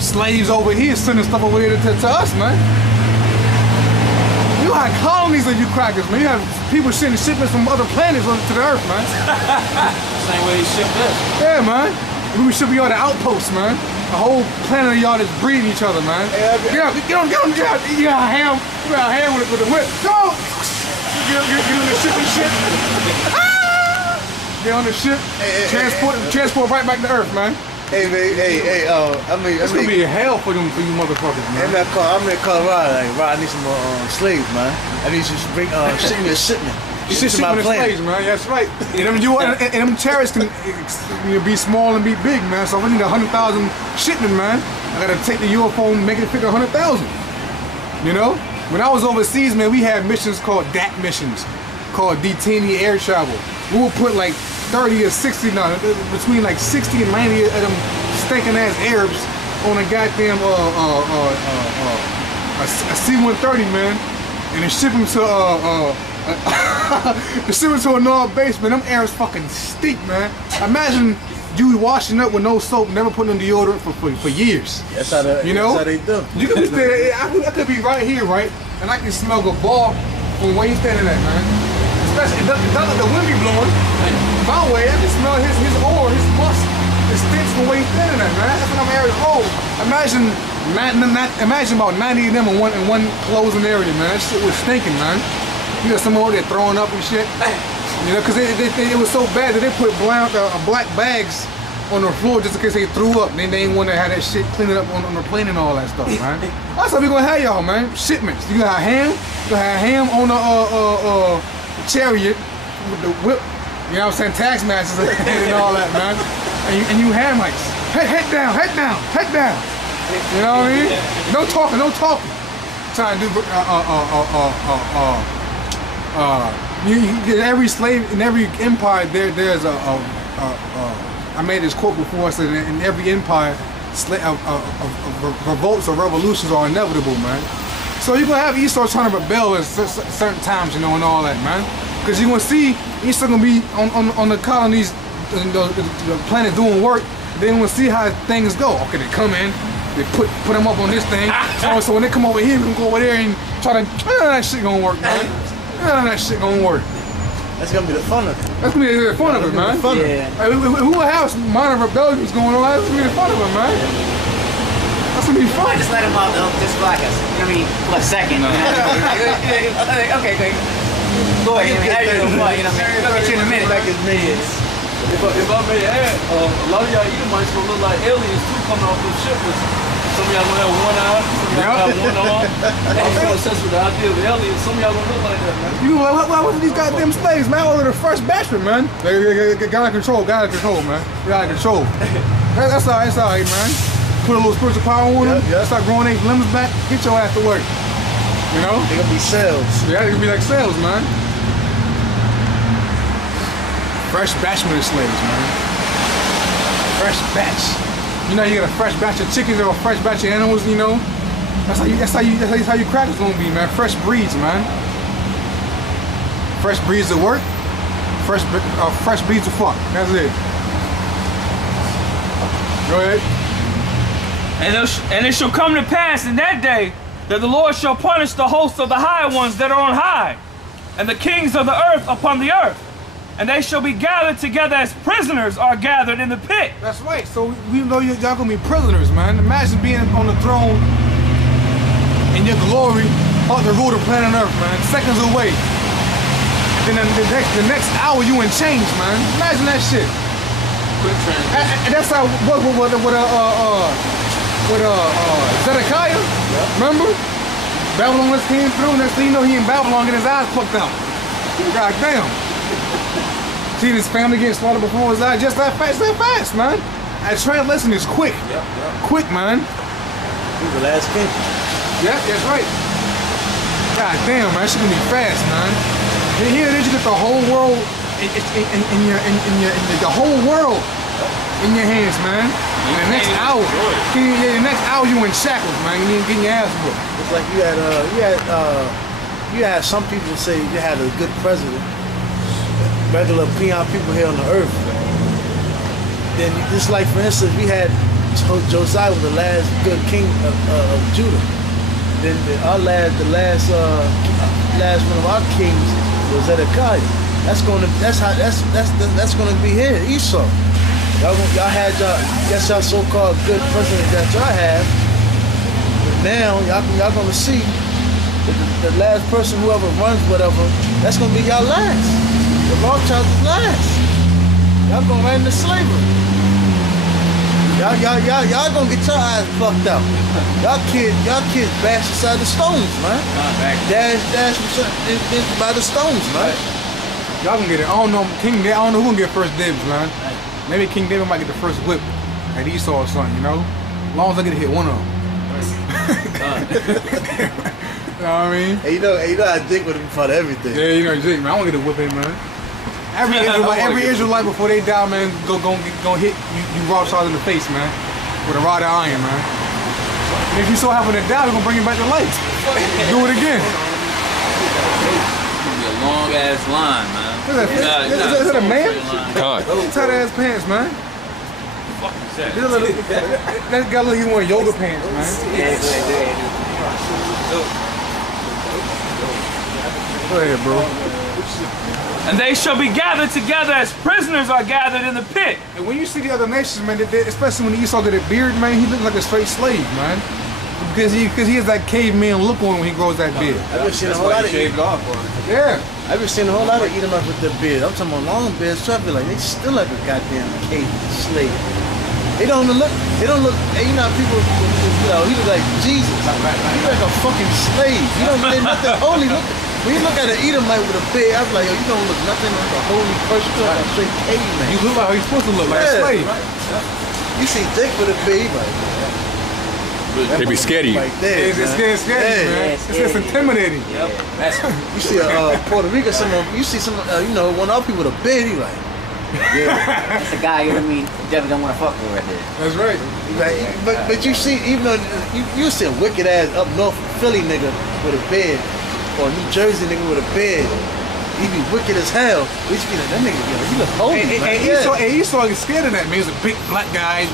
slaves over here sending stuff over there to us, man. You have colonies of you crackers, man. You have people sending shipments from other planets to the Earth, man. Same way they ship this. Yeah, man. We should be on the outposts, man. The whole planet of y'all just breeding each other, man. Get on. You got a ham with the whip. Go! Get on the ship and shit. Get on the ship. Transport right back to Earth, man. Hey, man, it's gonna be hell for you motherfuckers, man. I'm in Colorado, like, Rod, I need some more slaves, man. I need you to bring shipment. Shipment of slaves, man. That's right. And them terrorists can be small and be big, man. So if I need 100,000 shipment, man, I gotta take the UFO and make it fit 100,000. You know? When I was overseas, man, we had missions called DAT missions, called detainee air travel. We would put like 30 or 60, no, between like 60 and 90 of them stinking ass Arabs on a goddamn a C-130, man, and then ship them to to a North base, man. Them Arabs fucking stink, man. Imagine you washing up with no soap, never putting on deodorant for years. That's how they, you know? That's how they do. You could be there, I could be right here, right, and I can smell the ball from where he's standing at, man. Especially, it doesn't let the wind be blowing my way. I can smell his oil, his musk. It stinks from where he's standing at, man. That's what I'm Arabs. Oh, imagine about 90 of them in one closing area, man. That shit was stinking, man. You got some over there throwing up and shit. You know, because it was so bad that they put black bags on the floor just in case they threw up. Then they didn't want to have that shit cleaning up on the plane and all that stuff, man. That's how we gonna have y'all, man. Shipments. You gonna have ham on the chariot with the whip. You know what I'm saying? Tax matches and all that, man. And you Hamites. Head down. You know what I mean? No talking. Trying to do every slave in every empire there's I made this quote before. I said in every empire revolts or revolutions are inevitable, man. So you're gonna have Esau trying to rebel at certain times, you know, and all that, man. Because you're gonna see Esau gonna be on the colonies, the planet doing work. They wanna see how things go. Okay, they come in, they put them up on this thing. So when they come over here, we can go over there and try to. That shit gonna work, man. That shit gonna work. That's gonna be the fun of it. That's gonna be the fun of it, man. Who will have some minor rebellions going on? That's gonna be the fun of it, man. That's gonna be fun. I just let him out, just like us. You know what I mean? For a second. Okay, great. Go ahead. You know what I mean? I'll get you in a minute. Like his millions. If I may add, a lot of y'all Edomites gonna look like aliens too coming off those ships. Some of y'all gonna have one eye, some of y'all gonna have one arm. I'm so obsessed with the idea of aliens. Some of y'all gonna look like that, man. You know what with these goddamn slaves, man? All of the first batchman, man. Got out of control, man. Got out of control. That's all right, man. Put a little spiritual power on them. Start growing their limbs back. Get your ass to work. You know? They're gonna be cells. Yeah, they're gonna be like cells, man. Fresh batchman of slaves, man. Fresh batch. You know, you got a fresh batch of chickens or a fresh batch of animals. You know, that's how you crackers gonna be, man. Fresh breeds, man. Fresh breeds to work. Fresh breeds to fuck. That's it. Go ahead. And it shall come to pass in that day that the Lord shall punish the hosts of the high ones that are on high, and the kings of the earth upon the earth. And they shall be gathered together as prisoners are gathered in the pit. That's right. So we know y'all gonna be prisoners, man. Imagine being on the throne in your glory, about to rule the planet Earth, man. Seconds away. And then the next hour you in chains, man. Imagine that shit. And that's how Zedekiah. Yeah. Remember? Babylon just came through. Next thing you know, he in Babylon getting his eyes plucked out. God damn. Seeing his family getting slaughtered before his eyes, just that fast, man. That translation is quick. Yep. Quick, man. He's the last king. Yeah, that's right. God damn, man, that shit gonna be fast, man. And here it is, you get the whole world the whole world in your hands, man. In the next hour, you in shackles, man. You ain't getting your ass whooped. It's like you had some people say you had a good president. Regular peon people here on the earth. Then just like, for instance, we had Josiah was the last good king of Judah. Then the last one of our kings was Zedekiah. That's gonna be here, Esau. Y'all had y'all so-called good president that y'all have. But now y'all gonna see the last person, whoever runs whatever, that's gonna be y'all last. The Rothschilds is last. Y'all gonna run into slavery. Y'all gonna get your eyes plucked out. Y'all kids bash inside the stones, man. Dash by the stones, man. Y'all gonna get it. I don't know who gonna get first dibs, man. Maybe King David might get the first whip at Esau or something, you know? As long as I get to hit one of them. You know what I mean? Hey, you know I dig with him for everything. Yeah, you know Jake, man. I want to get a whipping, man. Every Israelite before they die, man, go hit you Rothschild in the face, man, with a rod of iron, man. And if you so happen to die, we're gonna bring you back to life. Do it again. A long ass line, man. Is that a man? God. Tight ass pants, man. Fuck is that? That guy look like he wearing yoga pants, man. Go ahead, bro. And they shall be gathered together as prisoners are gathered in the pit. And when you see the other nations, man, especially when Esau got a beard, man, he looks like a straight slave, man. Because he has that caveman look on him when he grows that beard. I've been seeing a whole lot of I've been seeing a whole lot of Edomites with their beard. I'm talking about long beards, so I feel like they still like a goddamn cave slave. They don't look, hey, you know how people, he look like Jesus. He like a fucking slave. You don't get nothing holy. When you look at an Edomite with a beard, I'm like, yo, you don't look nothing like a holy person. You look like a straight caveman. You look like how you're supposed to look, like a slave. You see Jake with a beard, like, They be scared of you. right there, It's scary, man. It's just intimidating. You see Puerto Rico, you see some, one of our people with a beard, he like, That's the guy, you know what I mean, you definitely don't want to fuck with right there. That's right. but you see, even though you see a wicked ass up north Philly nigga with a beard, or New Jersey nigga with a beard, he be wicked as hell. We just be like, that nigga, he look holy, And Esau is scared of that, man. He's a big black guy.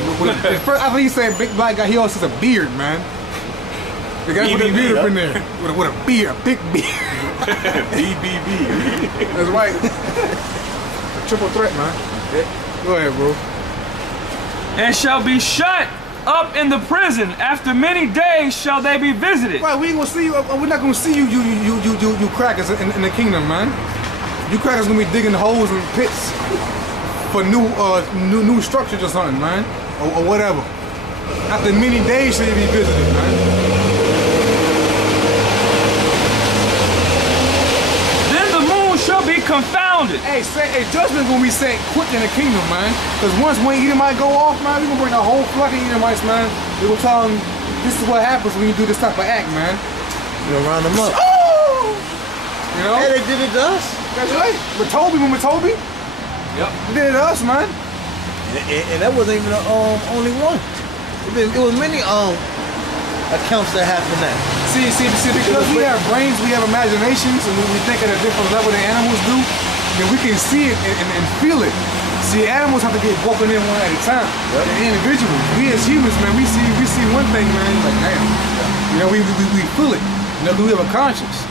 After he said big black guy, he also has a beard, man. The guy with a beard up in there. With a beard, a big beard. BBB. That's right. Triple threat, man. Go ahead, bro. And shall be shut up in the prison. After many days shall they be visited. Right, we ain't gonna see you. We're not gonna see you crackers in the kingdom, man. You crackers gonna be digging holes and pits for new structures or something, man, or whatever. After many days shall you be visited, man. Be confounded. Hey, judgment gonna be set quick in the kingdom, man. Because once one Edomite go off, man, we gonna bring a whole flock of Edomites, man. We gonna tell them this is what happens when you do this type of act, man. you know, round them up. Oh! You know? Hey, they did it to us. That's right. With Toby, Yep. they did it to us, man. And that wasn't even the only one. It was many accounts that happened that. See, because we have brains, we have imaginations, and we think at a different level than animals do, then we can see it and feel it. See, animals have to get broken in one at a time. Yep. They're individuals. We as humans, man, we see one thing, man, like, damn. You know, we feel it. You know, we have a conscience.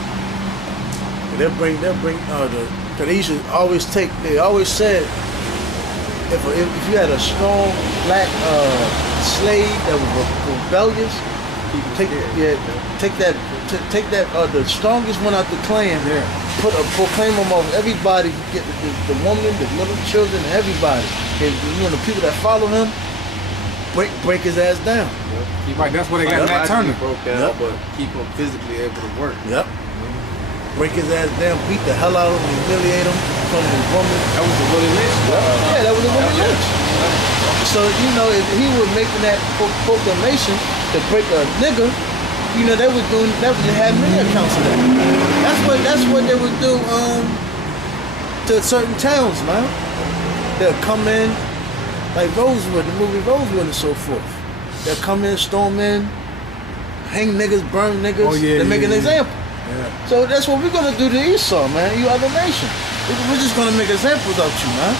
They'll bring they always said, if you had a strong black slave that was rebellious, take that the strongest one out the clan, proclaim them over everybody, get the woman, the little children, everybody, and the people that follow him, break his ass down. Right, that's what they got Nat Turner. Broke down, but keep him physically able to work. Yep. Break his ass down, beat the hell out of him, humiliate him in front of his woman. That was the Willie Lynch. Yeah, that was the Willie Lynch. So, if he was making that proclamation to break a nigga, they had many accounts of that. That's what they would do to certain towns, man. They'll come in, like Rosewood, the movie Rosewood and so forth. They'll come in, storm in, hang niggas, burn niggas, make an example. Yeah. So that's what we're gonna do to Esau, man. You other nation. We're just gonna make examples of you, man.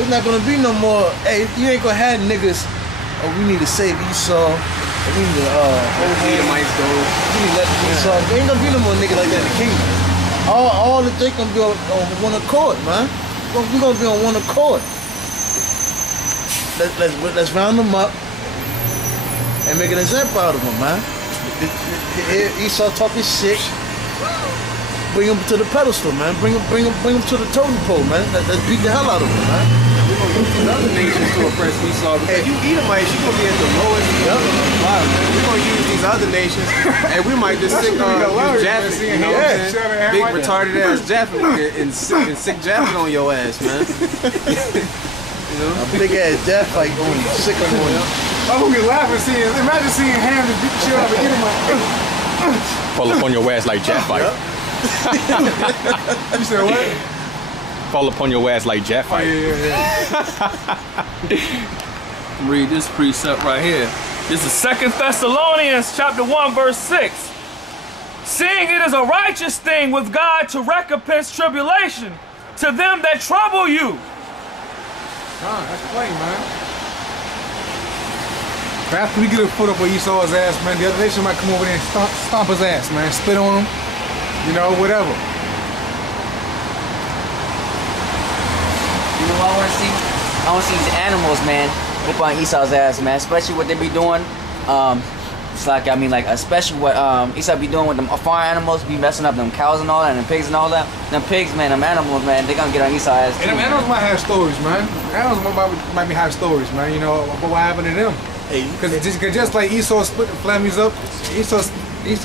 It's not gonna be no more. Hey, you ain't gonna have niggas. Oh, we need to save Esau. We need to Edomites go. We need to let Esau. There ain't gonna be no more niggas like that in the kingdom. All the they gonna be on one accord, man. We gonna be on one accord. Let's round them up and make an example out of them, man. Esau talking shit. Bring him to the pedestal, man. Bring him to the totem pole, man. Let's beat the hell out of him, man. We're going to use these other nations to oppress Esau. Because you Edomites, you're going to be at the lowest level of the bottom, man. We're going to use these other nations, and we might just sick Japhet, you know what I'm saying? Big retarded ass Japhet and sick Japhet on your ass, man. You know? A big ass Japhite on you, sick of him. I'm gonna be laughing imagine seeing Ham and beat the shit out of Edomite. Fall upon your ass like Japhite. You said what? Fall upon your ass like Japhite. Read this precept right here. This is 2 Thessalonians chapter 1 verse 6. Seeing it is a righteous thing with God to recompense tribulation to them that trouble you. That's plain, man. But after we get a foot up on Esau's ass, man, the other nation might come over there and stomp his ass, man. Spit on him, you know, whatever. You know what I want to see? I want to see these animals, man, whoop on Esau's ass, man. Especially what they be doing. It's like, I mean, like, especially what Esau be doing with them farm animals, be messing up them cows and all that, and them pigs and all that. Them pigs, man, them animals, man, they gonna get on Esau's ass too. And them animals might have stories, man. Animals might be have stories, man, you know, what happened to them. Because just like Esau split the families up, Esau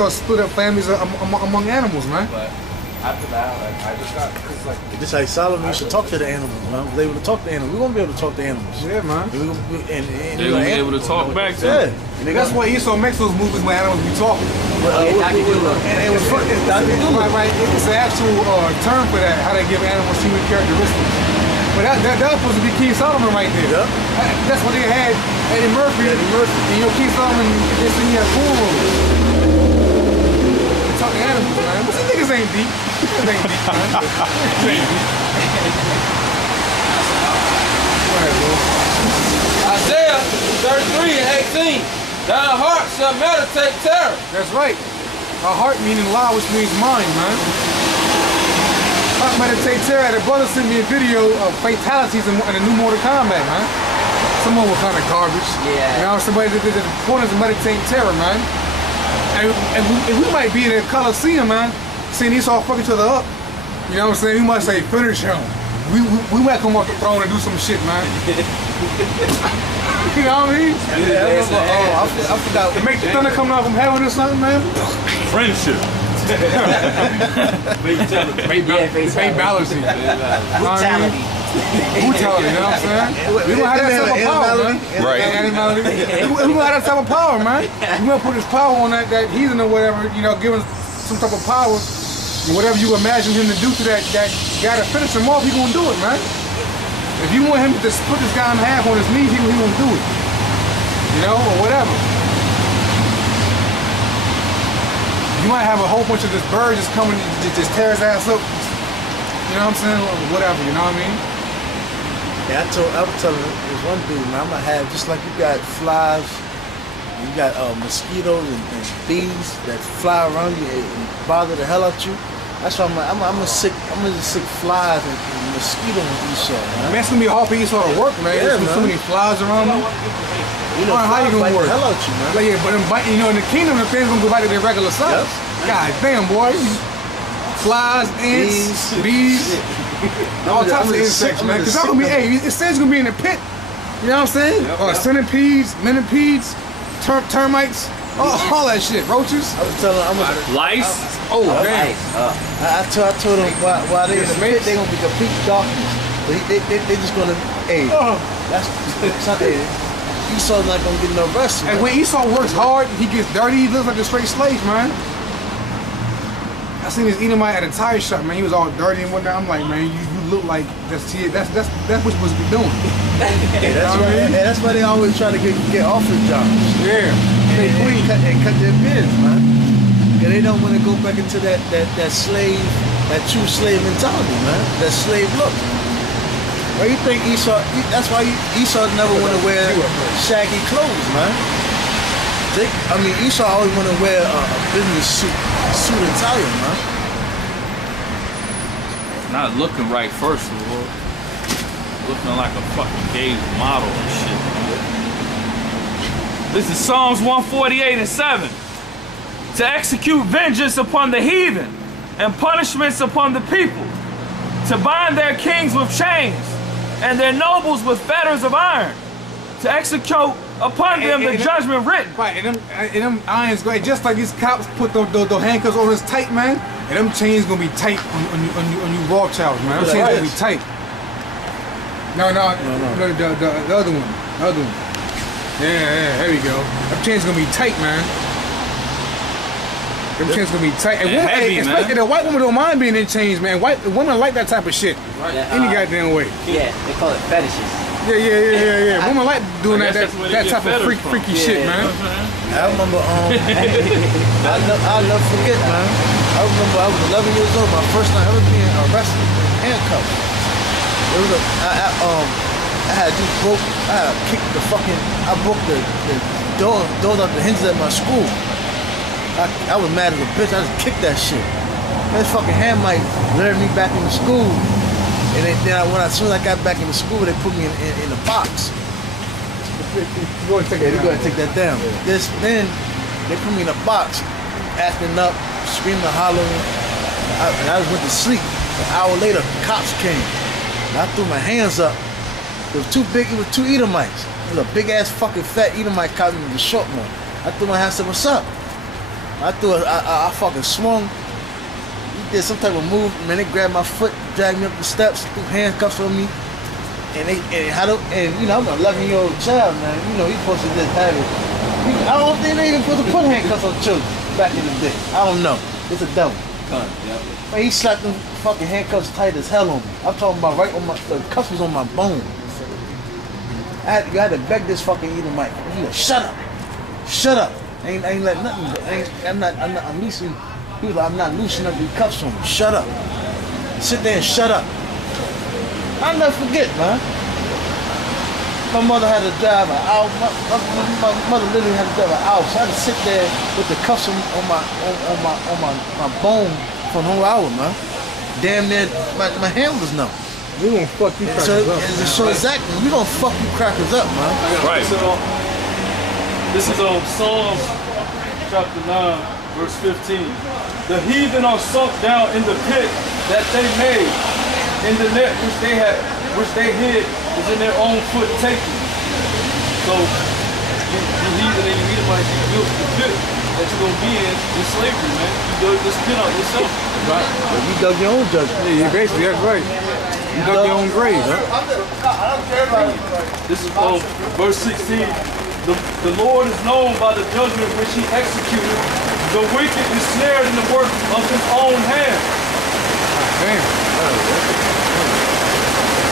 split up families among animals, man. But after that, I just got, it's like, Just like Solomon used to talk to the animals, man. Was able to talk to animals. We're gonna be able to talk to animals. Yeah, man. And They're gonna be able to talk back to Yeah. them. That's why Esau makes those movies when animals be talking. And it was funny. Right, it's an actual term for that, how they give animals human characteristics. But that was supposed to be King Solomon right there. Yep. That's what they had Eddie Murphy. And you know, King Solomon, this thing he had cornrows. Talking animals, man. But these niggas ain't deep. Niggas ain't deep, man. Niggas ain't deep. Go ahead, bro. Isaiah 33 and 18. Thine heart shall meditate terror. That's right. A heart meaning law, which means mind, man. Heart meditate terror. The brother sent me a video of fatalities in the new Mortal Kombat, man. Some of them were kind of garbage. Yeah. You know, somebody the point is to meditate terror, man. And we might be in a Coliseum, man, seeing these all fuck each other up. You know what I'm saying? We might say, finish him. We might come off the throne and do some shit, man. You know what I mean? I forgot. Make the thunder come down from heaven or something, man. Friendship. Fake balancing. Brutality. Brutality, you know what I'm saying? We gonna have that type of power, man. Right. We gonna have that type of power, man. We gonna put this power on that heathen or whatever, you know, give him some type of power. Whatever you imagine him to do to that guy to finish him off, he gonna do it, man. If you want him to split this guy in half on his knees, he gonna do it. You know, or whatever. You might have a whole bunch of this bird just coming to just tear his ass up. You know what I'm saying? Or whatever, you know what I mean? Yeah, I was telling this one dude, man, I'm gonna have, just like you got flies, you got mosquitoes and bees that fly around you and bother the hell out you. That's why I'm gonna sick flies and mosquitoes and Esau, man. Man, it's gonna be hard for Esau to work, man. Yeah, There's so many flies around him. You know, how you gonna work? the hell out you, man. Like, yeah, but you know, in the kingdom, the things gonna go back to their regular size. Yep. God damn, boy. Flies, ants, bees, all types of insects, man. Because I'm gonna be, hey, it says it's gonna be in the pit. You know what I'm saying? Centipedes, millipedes, termites, all that shit. Roaches. I was telling Lice. Oh, damn. I told them while they in the pit, they gonna be complete darkness. But they just gonna, hey, that's something. Esau's not gonna get no rest. And when Esau works hard, he gets dirty. He looks like a straight slave, man. I seen this Edomite at a tire shop, man. He was all dirty and whatnot. I'm like, man, you look like that's what you're supposed to be doing. Yeah, that's why they always try to get office jobs. Yeah, they clean. Cut their beards, man. Yeah, they don't want to go back into that slave, that true slave mentality, man. That slave look. Why you think Esau? That's why Esau never want to wear shaggy clothes, man. Esau always want to wear a business suit attire, man. Not looking right, first of all. Looking like a fucking gay model and shit. This is Psalms 148:7. To execute vengeance upon the heathen and punishments upon the people. To bind their kings with chains and their nobles with fetters of iron. To execute upon them the judgment written. Right, and them irons go just like these cops put the handcuffs on us tight, man. And them chains gonna be tight on you Rothschilds, man. Them chains gonna be tight. No, the other one. The other one. Yeah, there we go. Them chains gonna be tight, man. Them chains gonna be tight. And women, heavy, especially the white women don't mind being in chains, man. White women like that type of shit. Any goddamn way. Yeah, they call it fetishes. Yeah. Women like doing that type of freaky shit, man. I remember, I'll never forget, man. I remember I was 11 years old, my first time ever being arrested in handcuffs. It was I broke the doors off the hinges at my school. I was mad as a bitch, I just kicked that shit. That fucking hand mic lured me back into school. And then as soon as I got back into school, they put me in a box. Go ahead and take that down. Then they put me in a box, acting up, screaming, hollering. And I just went to sleep. An hour later, cops came. And I threw my hands up. It was two Edomites. It was a big ass fucking fat Edomite cop with the short one. I threw my hands up, what's up? I fucking swung. He did some type of move, man. They grabbed my foot, dragged me up the steps, threw handcuffs on me. I'm an 11-year-old child, man. He's supposed to just have it. I don't think they even supposed to put handcuffs on children back in the day. I don't know. It's a devil. Man, he slapped them fucking handcuffs tight as hell on me. I'm talking about right on the cuffs was on my bone. I had to beg this fucking Edomite. He was like, shut up. I ain't let nothing go. I'm loosening. He was like, I'm not loosening up these cuffs on me. Shut up. Sit there and shut up. I'll never forget, man. My mother had to drive an hour. My mother literally had to drive an hour. So I had to sit there with the cuffs on my bone for a whole hour, man. Damn near my hand was numb. We gonna fuck you crackers up. So exactly, we gonna fuck you crackers up, man. Right. This is on Psalms chapter 9, verse 15. The heathen are sunk down in the pit that they made, in the net which they hid is in their own foot taking. So you heathen and you Edomites, you built the pit that you're gonna be in slavery, man. You dug this pit out yourself. Right. Well, you dug your own judgment. Yeah, basically, that's right. You dug your own grave, huh? This is verse 16. The Lord is known by the judgment which he executed. The wicked is snared in the work of his own hand. Damn.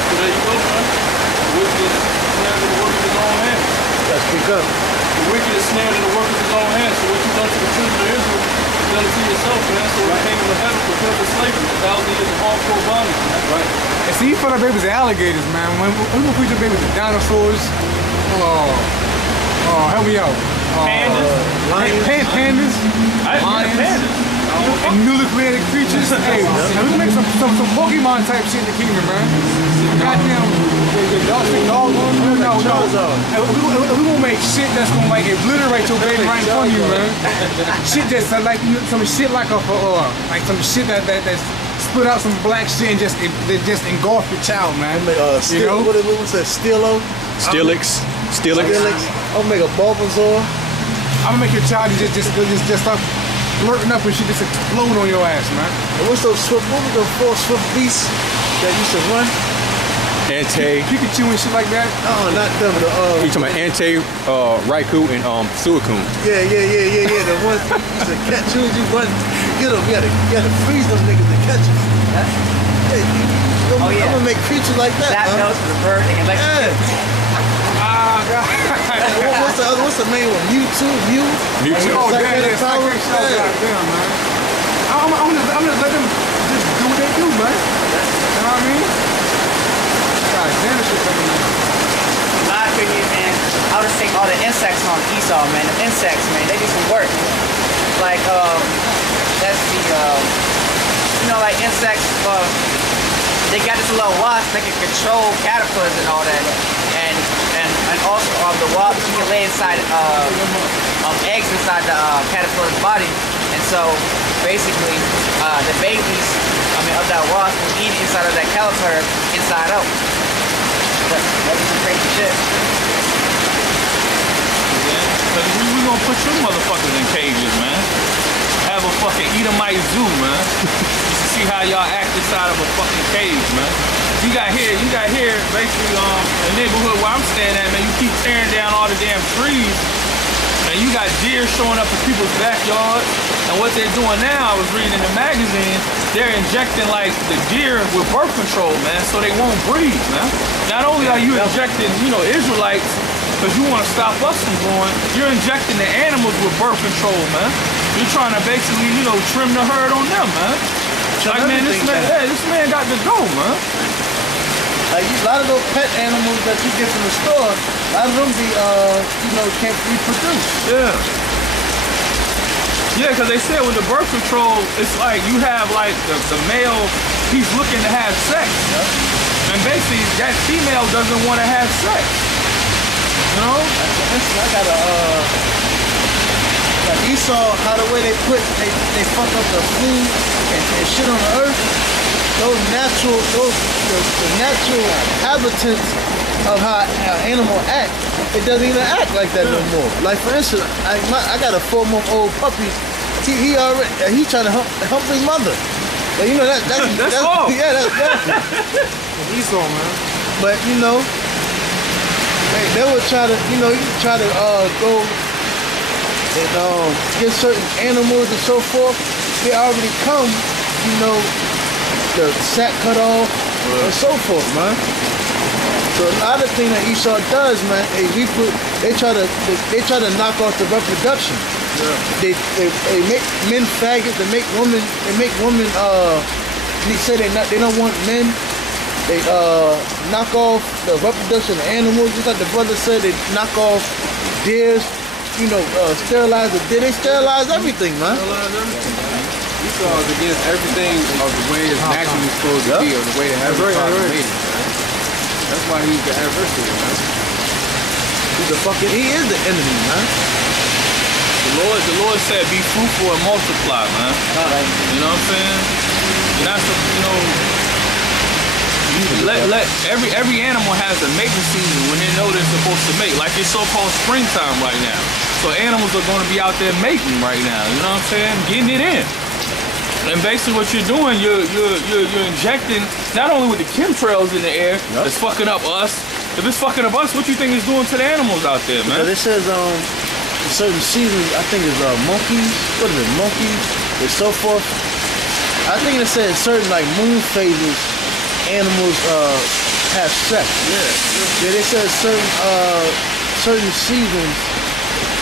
So there you go, man. The wicked is snared in the work of his own hand. Let's speak up. The wicked is snared in the work of his own hand. So what you've done to the children of Israel, you've done it to yourself, man. So the kingdom of heaven prepared for slavery, 1,000 years of hardcore bondage, man. Right. And see, you thought our babies are alligators, man. When we preach our babies are dinosaurs. Help me out. Pandas. Pandas. Lions. And nuclear creatures. Hey, we can make some Pokemon type shit in the kingdom, man. Goddamn. No. We gonna make shit that's gonna like obliterate your baby right in front of you, man. Shit just like some shit like some shit that's split out some black shit and just engulf your child, man. What was that? Steelix. I'll make a Bulbasaur. I'm gonna make your child just start flirting up and shit just explode on your ass, man. And what were the 4 swift beasts that used to run? Pikachu and shit like that? Not them. You talking about Entei, Raikou, and Suicune. Yeah. The ones that used to catch you as you run. Get them. You had to freeze those niggas to catch them. I'm gonna make creatures like that. That nose for the bird and electric. What's the main one? Mewtwo? Oh, damn, man. I'm gonna let them just do what they do, man. You know what I mean? God damn, this shit better than In my opinion, man, I would just take all the insects on Esau, man. The insects, man, they do some work. Like, that's the, you know, like insects, they got this little wasp that can control caterpillars and all that. And also, the wasp, she can lay inside, eggs inside the caterpillar's body. And so, basically, the babies, of that wasp will eat inside of that caterpillar inside out. That's some crazy shit. Cause we gonna put you motherfuckers in cages, man. Have a fucking Edomite zoo, man. Just to see how y'all act inside of a fucking cage, man. You got here, basically, the neighborhood where I'm staying at, man, you keep tearing down all the damn trees, and you got deer showing up in people's backyards. And what they're doing now, I was reading in the magazine, they're injecting like the deer with birth control, man, so they won't breed, man. Not only are you injecting, Israelites, because you want to stop us from going, you're injecting the animals with birth control, man. You're trying to basically, trim the herd on them, man. Like, man, this man got to go, man. Like a lot of those pet animals that you get from the store, a lot of them be, can't reproduce. Yeah. Yeah, because they said with the birth control, it's like you have like the male, he's looking to have sex. Yeah. And basically that female doesn't want to have sex. You know? I got like Esau, how the way they fuck up the food and shit on the earth. The natural habitants of how an animal act, it doesn't even act like that no more. Like for instance, I got a 4-month-old puppy. He trying to hump his mother. But that's all. Yeah, that's Esau, man. But they would try to go and get certain animals and so forth. They already come, the sack cut off and so forth, man. So another thing that Esau does, man, they try to knock off the reproduction. Yeah. They make men faggots. They make women. They say they don't want men. They knock off the reproduction of animals. Just like the brother said, they knock off deers. Sterilize the deer. They sterilize everything, man. Esau is against everything of the way it's naturally supposed to be, or the way the Heavenly Father made it, man. That's why he's the adversary, man. He is the enemy, man. The Lord said, be fruitful and multiply, man. You know what I'm saying? You're not every animal has a mating season when they know they're supposed to mate. Like it's so-called springtime right now. So animals are going to be out there mating right now. You know what I'm saying? Getting it in. And basically what you're doing, you're injecting not only with the chemtrails in the air, that's fucking up us. If it's fucking up us, what you think it's doing to the animals out there, man? Because it says certain seasons, I think it's monkeys. What is it? Monkeys and so forth. I think it says certain like moon phases, animals have sex. Yeah. They said certain seasons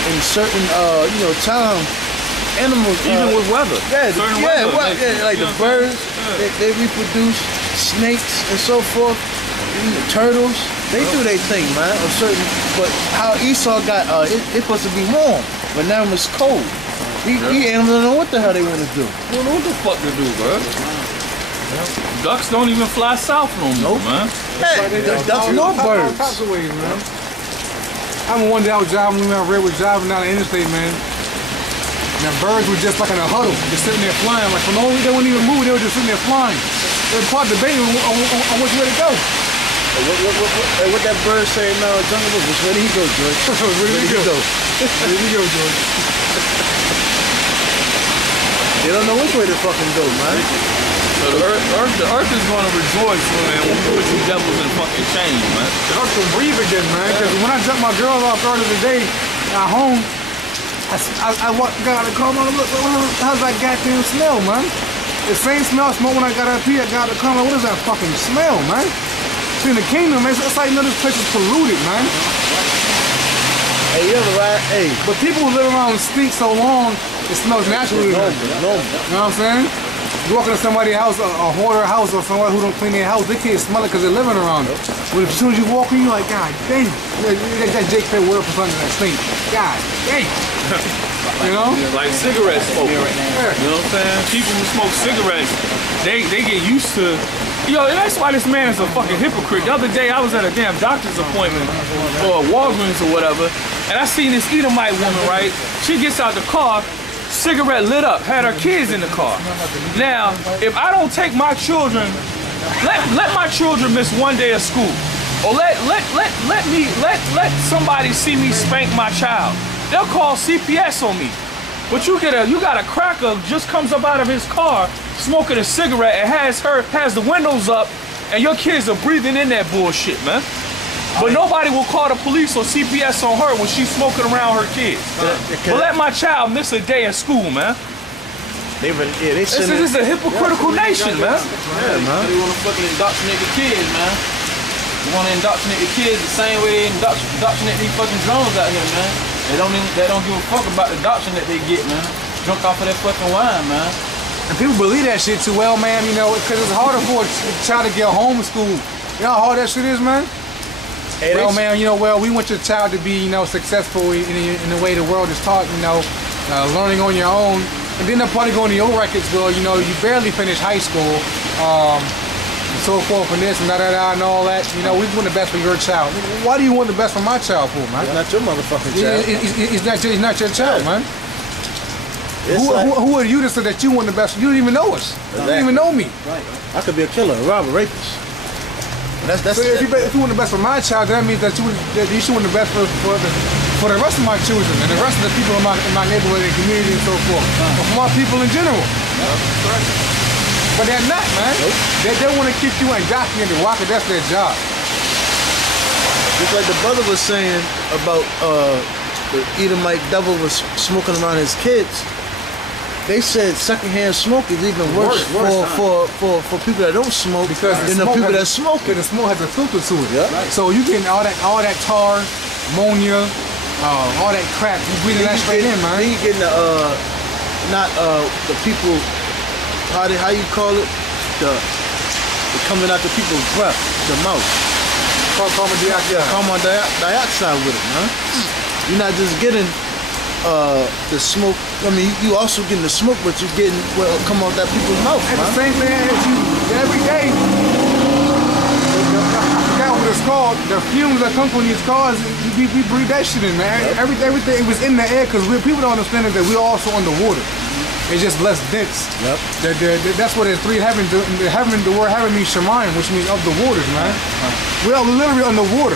in certain times. Animals, even with weather. Like the birds, they reproduce. Snakes and so forth. The turtles, they do their thing, man. But how Esau got, it's supposed to be warm, but now it's cold. These animals don't know what the hell they want to do. They don't know what the fuck to do, bro. Ducks don't even fly south no more, man. Hey, ducks no birds. Man. I remember one day I was driving, Red was driving down the interstate, man. And the birds were just like in a huddle, just sitting there flying. Like for no reason, they wouldn't even move, they were just sitting there flying. They were part debating on which way to go. What that bird say in Jungle Book? Where did he go, George? Where did he go? Where did he go, George? They don't know which way to fucking go, man. So the earth is going to rejoice, man, when we put you devils in fucking chains, man. The earth will breathe again, man. Because when I jumped my girls off earlier today at home, I got out of the car, man, look, how's that goddamn smell, man? The same smell I smelled when I got up here, I got out of the car, man, what is that fucking smell, man? See, in the kingdom, man, it's like, this place is polluted, man. Hey, you ever ride? Hey. But people who live around stink so long, it smells naturally. No. You know what I'm saying? You walk into somebody's house, a hoarder house, or someone who don't clean their house, they can't smell it because they're living around it. But as soon as you walk in, you're like, God dang. That Jake Perry word for something that stink. God dang. You know? Like cigarette smoke. You know what I'm saying? People who smoke cigarettes, they get used to. Yo, that's why this man is a fucking hypocrite. The other day I was at a damn doctor's appointment or Walgreens or whatever, and I seen this Edomite woman, right? She gets out the car, cigarette lit up, had her kids in the car. Now, if I don't take my children, let my children miss one day of school, or let somebody see me spank my child, they'll call CPS on me. But you got a cracker just comes up out of his car smoking a cigarette and has the windows up, and your kids are breathing in that bullshit, man. But nobody will call the police or CPS on her when she's smoking around her kids. But let my child miss a day in school, man. This is a hypocritical nation, man. Yeah, man. They want to fucking indoctrinate the kids, man. They want to indoctrinate the kids the same way they indoctrinate these fucking drones out here, man. They don't give a fuck about the doctrine that they get, man. Drunk off of that fucking wine, man. And people believe that shit too well, man, you know, because it's harder for a child to get homeschooled. You know how hard that shit is, man? Hey, well, man, you know, we want your child to be, you know, successful in the way the world is taught, you know, learning on your own. And then they're probably going to your records, well, you know, you barely finished high school, and so forth and this and da-da-da and all that. You know, we want the best for your child. Why do you want the best for my child for, man? It's not your motherfucking child. It's not your child, man. Who are you to say that you want the best? You don't even know us. Exactly. You don't even know me. Right. I could be a killer, a robber, rapist. So if you want the best for my child, that means that you should want the best for the rest of my children and the rest of the people in my neighborhood and community and so forth. Or for my people in general. But they're not, man. Nope. They want to keep you indoctrinated and rocket. That's their job. Just like the brother was saying about the Edomite devil was smoking around his kids. They said secondhand smoke is even worse for people that don't smoke than the people that smoke. Because the smoke has a filter to it. Yeah. Right. So you getting all that tar, ammonia, all that crap. You breathing that straight in, man. Then you getting the people. How you call it? The coming out the people's breath, the mouth. Carbon dioxide. Carbon dioxide with it, man. You're not just getting the smoke. I mean, you also getting the smoke, but you're getting what come out that people's mouth. And the same thing as you every day. I forgot what it's called. The fumes that come from these cars, we breathe that shit in, man. Yep. Everything was in the air because people don't understand that we're also underwater. It's just less dense. Yep. That's what the three heaven. The word heaven means Shemayim, which means of the waters, man. We are literally underwater.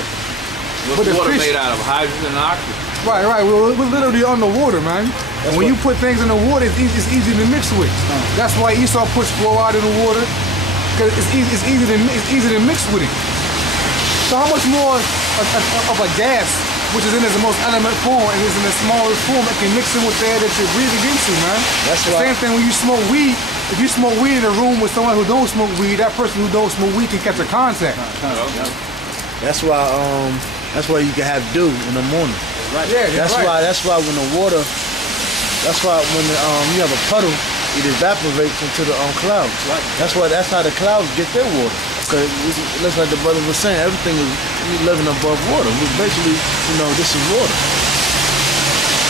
What's the water made out of? Hydrogen and oxygen. Right. We're literally underwater, man. And when you put things in the water, it's easy to mix with. That's why Esau puts fluoride in the water, because it's easy to mix with it. So how much more of a gas, which is in its most element form and is in the smallest form, that can mix in with the air that you're breathing into, man? That's the same thing when you smoke weed. If you smoke weed in a room with someone who don't smoke weed, that person who don't smoke weed can catch a contact. That's why you can have dew in the morning. Right. Yeah, that's why when the water, when you have a puddle, it evaporates into the clouds. Right. That's how the clouds get their water. Because it looks like the brother was saying, everything is living above water. Basically, this is water.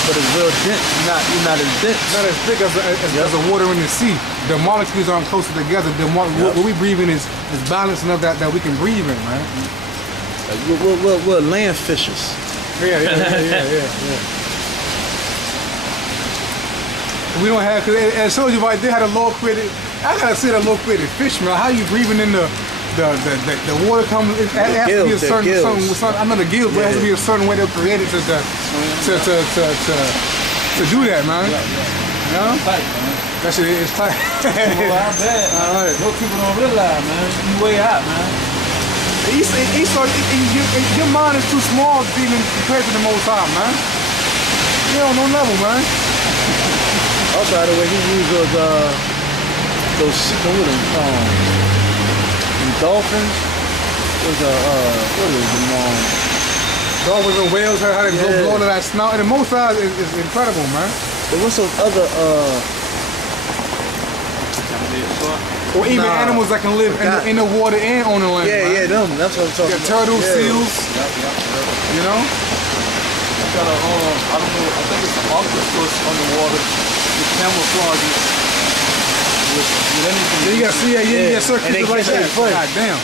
But it's real dense. Not as dense. Not as thick as the water in the sea. The molecules aren't closer together. What we breathe in is balance enough that we can breathe in, man. We're land fishes. Yeah. We don't have, because it shows you right there how the Lord created. I gotta see the Lord created fish, man. How you breathing in the water comes? It has to be a certain. I know the gills, but it has to be a certain way they're created to do that, man. You know? That shit is tight. Well, I bet. Most people don't realize, man. You way out, man. Your mind is too small to even compared to the Most High, man. You're on no level, man. Also, the way he used those dolphins. What is them? Dolphins and whales, how they blow to that snout. And the Most High is incredible, man. But what's those other Or even animals that can live in the water and on the land. Yeah, man. them. That's what I'm talking You got about. turtles, seals. You know? Got a, I don't know, I think it's an octopus underwater with camouflages with anything. Yeah, you got certain And they creatures like catch that. fish. God damn.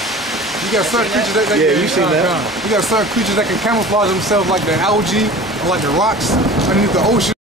You got certain creatures that Yeah, you seen that. You got certain creatures that can camouflage themselves like the algae or like the rocks underneath the ocean.